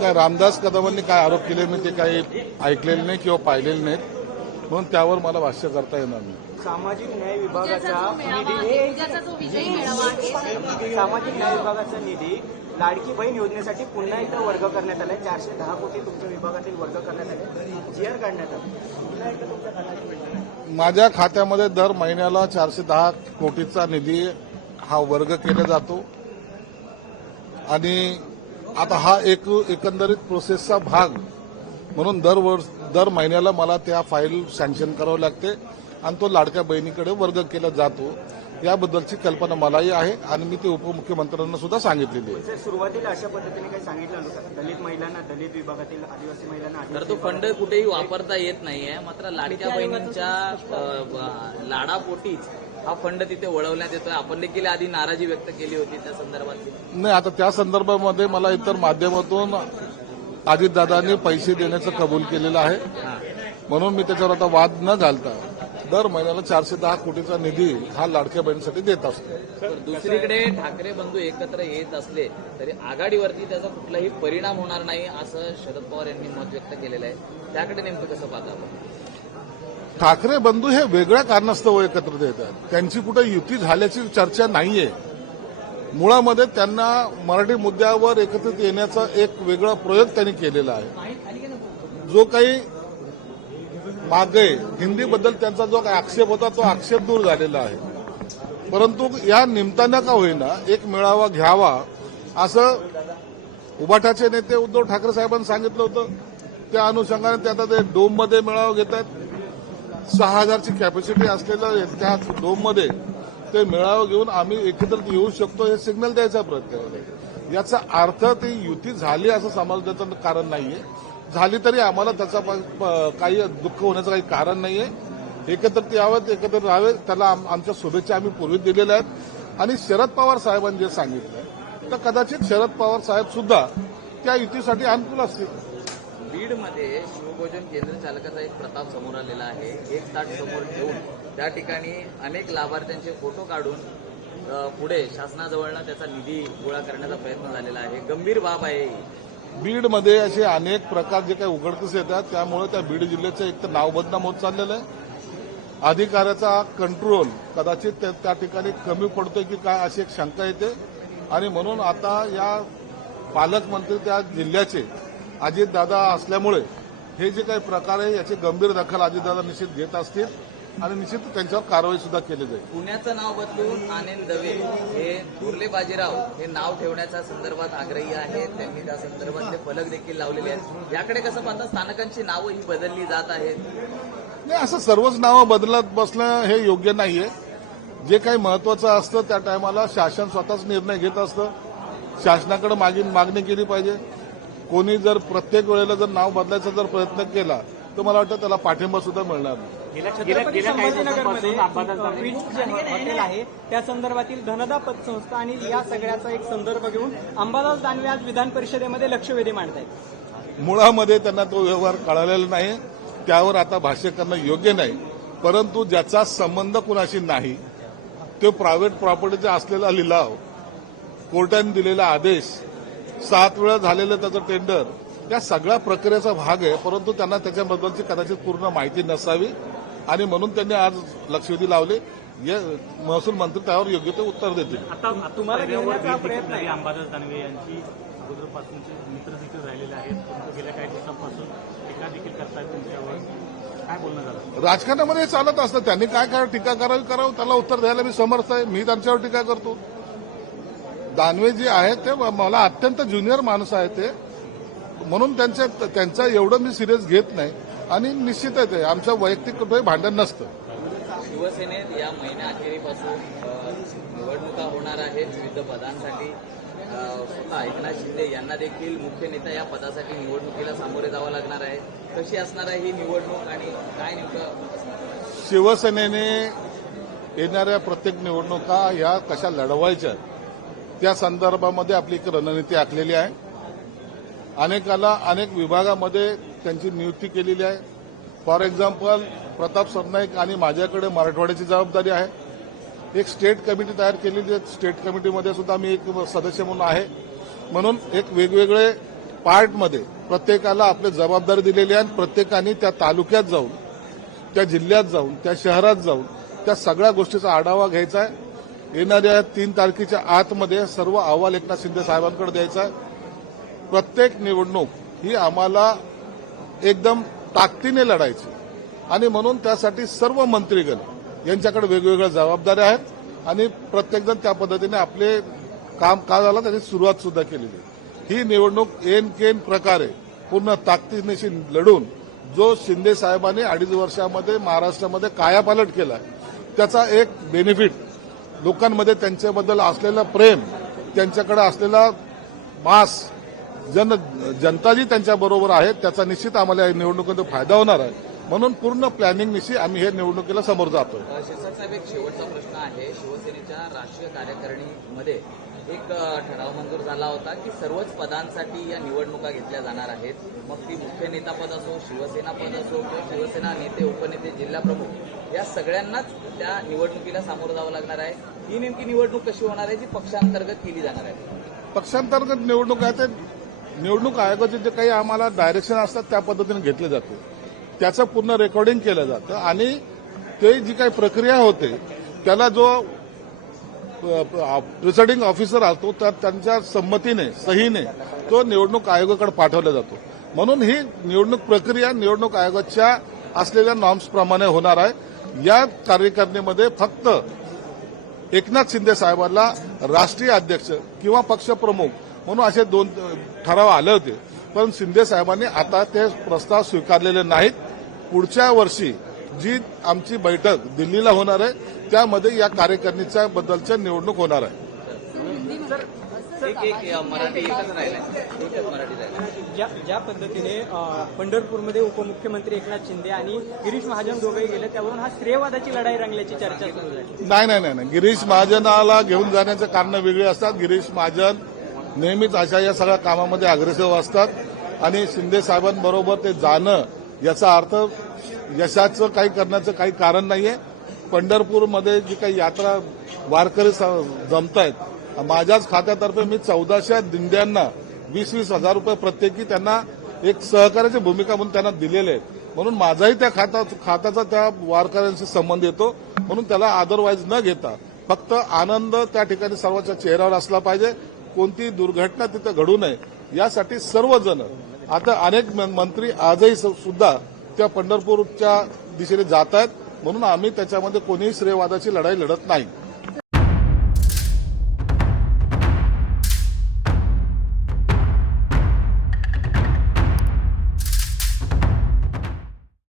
काय रामदास कदमांनी काय आरोप केले मी ते काही ऐकलेले नाही किंवा पाहिलेले नाहीत. म्हणून त्यावर मला भाष्य करता येणार नाही. सामाजिक न्याय विभागाचा आहे सामाजिक न्याय विभागाचा निधी लाडकी बहीण योजनेसाठी पुन्हा एकदा वर्ग करण्यात आलाय. चारशे दहा कोटी तुमच्या विभागातील वर्ग करण्यात आले. जीआर काढण्यात आला. पुन्हा एकदा तुमच्या खात्यात मिळणार. माझ्या खात्यामध्ये दर महिन्याला चारशे दहा कोटीचा निधी हा वर्ग केला जातो. आणि आता हा एक एकंदरीत प्रोसेसचा भाग. म्हणून दर वर्ष दर महिन्याला मला त्या फाईल सँक्शन करावं लागते आणि तो लाडक्या बहिणीकडे वर्ग केला जातो. याबद्दलची कल्पना मलाही आहे आणि मी ते उपमुख्यमंत्र्यांना सुद्धा सांगितलेली आहे. सर सुरुवातीला अशा पद्धतीने काही सांगितलं नव्हतं दलित महिलांना दलित विभागातील आदिवासी महिलांना तर तो फंड कुठेही वापरता येत नाहीये. मात्र लाडक्या बहिणींच्या लाडापोटीच हा फंड तिथे वळवण्यात येतोय. आपण देखील आधी नाराजी व्यक्त केली होती त्या संदर्भात नाही आता त्या संदर्भामध्ये मला इतर माध्यमातून अजितदादांनी पैसे देण्याचं कबूल केलेलं आहे. म्हणून मी त्याच्यावर आता वाद न घालता दर महिन्याला चारशे दहा कोटीचा निधी हा लाडक्या बहिणीसाठी देत असतो. तर दुसरीकडे ठाकरे बंधू एकत्र येत असले तरी आघाडीवरती त्याचा कुठलाही परिणाम होणार नाही असं शरद पवार यांनी मत व्यक्त केलेलं आहे. त्याकडे नेमकं कसं पाहता आपण? ठाकरे बंधू हे वेगळ्या कारणास्तव एकत्र येतात त्यांची कुठे युती झाल्याची चर्चा नाहीये. मुळामध्ये त्यांना मराठी मुद्द्यावर एकत्रित येण्याचा एक वेगळा प्रयोग त्यांनी केलेला आहे. जो काही मागे हिंदीबद्दल त्यांचा जो काही आक्षेप होता तो आक्षेप दूर झालेला आहे. परंतु या निमित्तानं का होईना एक मेळावा घ्यावा असं उबाटाचे नेते उद्धव ठाकरे साहेबांनी सांगितलं होतं. त्या अनुषंगाने ते आता ते डोममध्ये मेळावा घेत आहेत सहा हजारची कॅपॅसिटी असलेल्या त्या डोममध्ये ते मेळावा घेऊन आम्ही एकत्रित येऊ शकतो हे सिग्नल द्यायचा प्रयत्न केला याचा अर्थ ती युती झाली असं समजण्याचं कारण नाहीये. झाली तरी आम्हाला त्याचा काही दुःख होण्याचं काही कारण नाहीये. एकत्रित यावेत एकत्र राहावे त्याला आम- आमच्या शुभेच्छा आम्ही पूर्वी दिलेल्या आहेत. आणि शरद पवार साहेबांनी जे सांगितलं तर कदाचित शरद पवार साहेब सुद्धा त्या युतीसाठी अनुकूल असतील. बीडमध्ये शिवभोजन केंद्र चालकाचा एक प्रताप समोर आलेला आहे. एक ताट समोर ठेवून त्या ठिकाणी अनेक लाभार्थ्यांचे फोटो काढून पुढे शासनाजवळनं त्याचा निधी गोळा करण्याचा प्रयत्न झालेला आहे. गंभीर बाब आहे. बीडमध्ये असे अनेक प्रकार जे काही उघडकीस येतात त्यामुळे त्या बीड जिल्ह्याचं एक तर नाव बदनाम होत चाललेलं आहे. अधिकाऱ्याचा कंट्रोल कदाचित त्या- त्या ठिकाणी कमी पडतोय की काय अशी एक शंका येते. आणि म्हणून आता या पालकमंत्री त्या जिल्ह्याचे अजितदादा असल्यामुळे हे जे काही प्रकार आहे याची गंभीर दखल अजितदादा निश्चित घेत असतील आणि निश्चित त्यांच्यावर कारवाई सुद्धा केली जाईल. पुण्याचं नाव बदलून आनंद दवे हे थोरले बाजीराव हे नाव ठेवण्याच्या संदर्भात आग्रही आहेत. त्यांनी त्या संदर्भातले फलक देखील लावलेले आहेत. याकडे कसं पाहता स्थानकांची नावं ही बदलली जात आहेत. नाही असं सर्वच नावं बदलत बसणं हे योग्य नाहीये. जे काही महत्वाचं असतं त्या टायमाला शासन स्वतःच निर्णय घेत असतं. शासनाकडे मागणी केली पाहिजे. कोणी जर प्रत्येक वेळेला जर नाव बदलायचा जर प्रयत्न केला तर मला वाटतं त्याला पाठिंबा सुद्धा मिळणार नाही. हॉटेल आहे. त्या संदर्भातील धनदा पतसंस्था आणि या सगळ्याचा एक संदर्भ घेऊन अंबादास दानवे आज विधान परिषदेमध्ये लक्षवेधी मांडत आहेत मुळामध्ये त्यांना तो व्यवहार कळालेला नाही त्यावर आता भाष्य करणं योग्य नाही. परंतु ज्याचा संबंध कुणाशी नाही तो प्रायव्हेट प्रॉपर्टीचा असलेला लिलाव कोर्टाने दिलेला आदेश सात वेळा झालेलं त्याचं टेंडर या सगळ्या प्रक्रियेचा भाग आहे परंतु त्यांना त्याच्याबद्दलची कदाचित पूर्ण माहिती नसावी. आणि म्हणून त्यांनी आज लक्षवेधी लावले. या महसूल मंत्री त्यावर योग्य ते उत्तर देतील. आता तुम्हाला घेण्याचा प्रयत्न आहे. अंबादास दानवे यांची अगोदरपासूनचे मित्र देखील राहिलेले आहेत. परंतु गेल्या काही दिवसांपासून टीका देखील करतायत तुमच्यावर. काय बोलणं झालं? राजकारणामध्ये हे चालत असतं. त्यांनी काय काय टीका करावी करावं त्याला उत्तर द्यायला मी समर्थ आहे. मी त्यांच्यावर टीका करतो. दानवे जे आहेत ते मला अत्यंत ज्युनियर माणूस आहे ते. म्हणून त्यांच्या त्यांचं एवढं मी सिरियस घेत नाही. आणि निश्चित आहे ते. आमचं वैयक्तिक कुठेही भांडण नसतं. शिवसेनेत या महिन्याअखेरीपासून अ, निवडणुका होणार आहेत. विविध पदांसाठी स्वतः एकनाथ शिंदे यांना देखील मुख्य नेता या पदासाठी निवडणुकीला सामोरे जावं लागणार आहे. कशी असणार आहे ही निवडणूक आणि काय नेमकं? शिवसेनेने येणाऱ्या प्रत्येक निवडणुका या कशा लढवायच्या? त्या संदर्भामध्ये आपली एक रणनीती आखलेली आहे. अनेकाला अनेक विभागामध्ये त्यांची नियुक्ती केलेली आहे. फॉर एक्झाम्पल प्रताप सरनाईक आणि माझ्याकडे मराठवाड्याची जबाबदारी आहे. एक स्टेट कमिटी तयार केलेली आहे. स्टेट कमिटीमध्ये सुद्धा मी एक सदस्य म्हणून आहे. म्हणून एक वेगवेगळे पार्टमध्ये प्रत्येकाला आपली जबाबदारी दिलेली आहे आणि प्रत्येकाने त्या तालुक्यात जाऊन त्या जिल्ह्यात जाऊन त्या शहरात जाऊन त्या सगळ्या गोष्टीचा आढावा घ्यायचा आहे. येणाऱ्या तीन तारखेच्या आतमध्ये सर्व अहवाल एकनाथ शिंदे साहेबांकडे द्यायचा आहे. प्रत्येक निवडणूक ही आम्हाला एकदम ताकदीने लढायची. आणि म्हणून त्यासाठी सर्व मंत्रीगण यांच्याकडे वेगवेगळ्या जबाबदाऱ्या आहेत. आणि प्रत्येकजण त्या पद्धतीने आपले काम का झालं त्याची सुरुवात सुद्धा केलेली आहे. ही निवडणूक एन केन प्रकारे पूर्ण ताकदीनेशी लढून जो शिंदे साहेबांनी अडीच वर्षामध्ये महाराष्ट्रामध्ये कायापालट केला त्याचा एक बेनिफिट लोकांमध्ये त्यांच्याबद्दल असलेलं प्रेम त्यांच्याकडे असलेला मास जन जनता जी त्यांच्याबरोबर आहे त्याचा निश्चित आम्हाला या निवडणुकीत फायदा होणार आहे. म्हणून पूर्ण प्लॅनिंगनिशी आम्ही हे निवडणुकीला समोर जातोय. शिरसाट साहेब एक शेवटचा प्रश्न आहे. शिवसेनेच्या राष्ट्रीय कार्यकारिणीमध्ये एक ठराव मंजूर झाला होता की सर्वच पदांसाठी या निवडणुका घेतल्या जाणार आहेत. मग ती मुख्य नेता पद असो शिवसेना पद असो किंवा शिवसेना नेते उपनेते जिल्हा प्रमुख या सगळ्यांनाच त्या निवडणुकीला सामोरं जावं लागणार आहे. ही नेमकी निवडणूक कशी होणार आहे जी पक्षांतर्गत केली जाणार आहे? पक्षांतर्गत निवडणूक आहे ते निवडणूक आयोगाचे जे काही आम्हाला डायरेक्शन असतात त्या पद्धतीने घेतले जाते. त्याचं पूर्ण रेकॉर्डिंग केलं जातं आणि ते जी काही प्रक्रिया होते त्याला जो प्रिसाइडिंग ऑफिसर असतो तर त्यांच्या संमतीने सहीने तो निवडणूक आयोगाकडे पाठवला जातो. म्हणून ही निवडणूक प्रक्रिया निवडणूक आयोगाच्या असलेल्या नॉर्म्सप्रमाणे होणार आहे. या कार्यकारिणीमध्ये फक्त एकनाथ शिंदे साहेबांना राष्ट्रीय अध्यक्ष किंवा पक्षप्रमुख म्हणून असे दोन ठराव आले होते. पण शिंदे साहेबांनी आता ते प्रस्ताव स्वीकारलेले नाहीत. पुढच्या वर्षी जी आमची बैठक दिल्लीला होणार आहे त्यामध्ये या कार्यकारिणीच्या बद्दलच्या निवडणूक होणार आहे. ज्या ज्या पद्धतीने पंढरपूरमध्ये उपमुख्यमंत्री एकनाथ शिंदे आणि गिरीश महाजन दोघेही गेले त्यावरून हा श्रेयवादाची लढाई रंगल्याची चर्चा सुरू झाली. नाही नाही नाही नाही. गिरीश महाजनाला घेऊन जाण्याचे कारण वेगळी असतात. गिरीश महाजन नेहमीच अशा या सगळ्या कामामध्ये अग्रेसिव्ह असतात. आणि शिंदे साहेबांबरोबर ते जाणं याचा अर्थ यशाचं काही करण्याचं काही कारण नाहीये. पंढरपूरमध्ये जी काही यात्रा वारकरी जमत आहेत माझ्याच खात्यातर्फे मी चौदाशे दिंड्यांना वीस वीस हजार रुपये प्रत्येकी त्यांना एक सहकार्याची भूमिका म्हणून त्यांना दिलेले आहेत. म्हणून माझाही त्या खाता खात्याचा त्या वारकऱ्यांशी संबंध येतो म्हणून त्याला अदरवाईज न घेता फक्त आनंद त्या ठिकाणी सर्वांच्या चेहऱ्यावर असला पाहिजे. कोणती दुर्घटना तिथं घडू नये. यासाठी सर्वजण आता अनेक मंत्री आजही स- सुद्धा त्या पंढरपूरच्या दिशेने जात आहेत म्हणून आम्ही त्याच्यामध्ये कोणीही श्रेयवादाची लढाई लढत नाही.